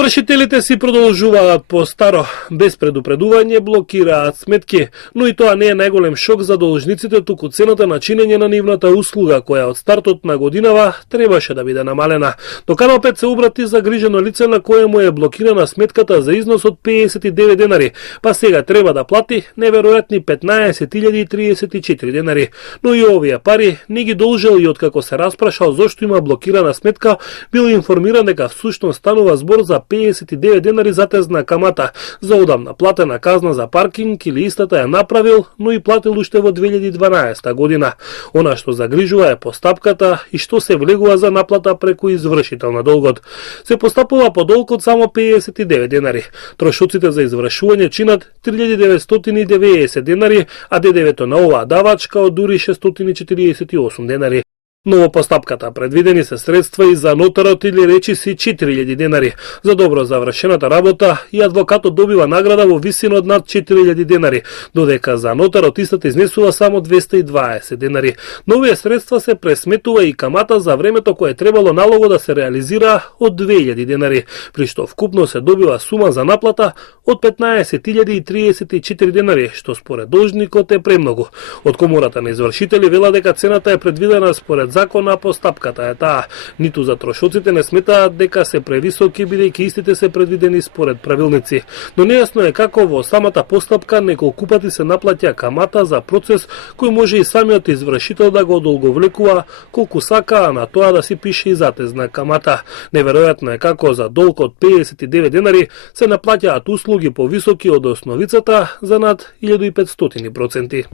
Извршителите си продолжуваат по старо, без предупредување блокираат сметки, но и тоа не е најголем шок за должниците, туку цената на чинење на нивната услуга, која од стартот на годинава требаше да биде намалена. До Канал 5 се обрати загрижено лице на кое му е блокирана сметката за износ од 59 денари, па сега треба да плати неверојатни 15.034 денари. Но и овие пари не ги должел и откако се распрашал зошто има блокирана сметка, бил информиран дека всушност станува збор за 59 денари затезна камата за одамна платена казна за паркинг или истата ја направил, но и платил уште во 2012 година. Она што загрижува е постапката и што се влегува за наплата преку извршител на долгот. Се постапува по долг од само 59 денари. Трошоците за извршување чинат 3990 денари, а ДДВ-то на оваа давачка од дури 648 денари. Но во постапката предвидени се средства и за нотарот или речиси 4000 денари. За добро завршената работа и адвокатот добива награда во висина од над 4000 денари, додека за нотарот истата изнесува само 220 денари. Но овие средства се пресметува и камата за времето кое требало налого да се реализира од 2000 денари, при што вкупно се добива сума за наплата од 15.034 денари, што според должникот е премногу. Од Комората на извршители вела дека цената е предвидена според закона, постапката е таа. Ниту за трошоците не сметаат дека се превисоки, бидејќи истите се предвидени според правилници. Но нејасно е како во самата постапка неколку пати се наплаќа камата за процес кој може и самиот извршител да го одолговлекува колку сака, а на тоа да си пише и затезна камата. Неверојатно е како за долг од 59 денари се наплаќаат услуги повисоки од основицата за над 1500%.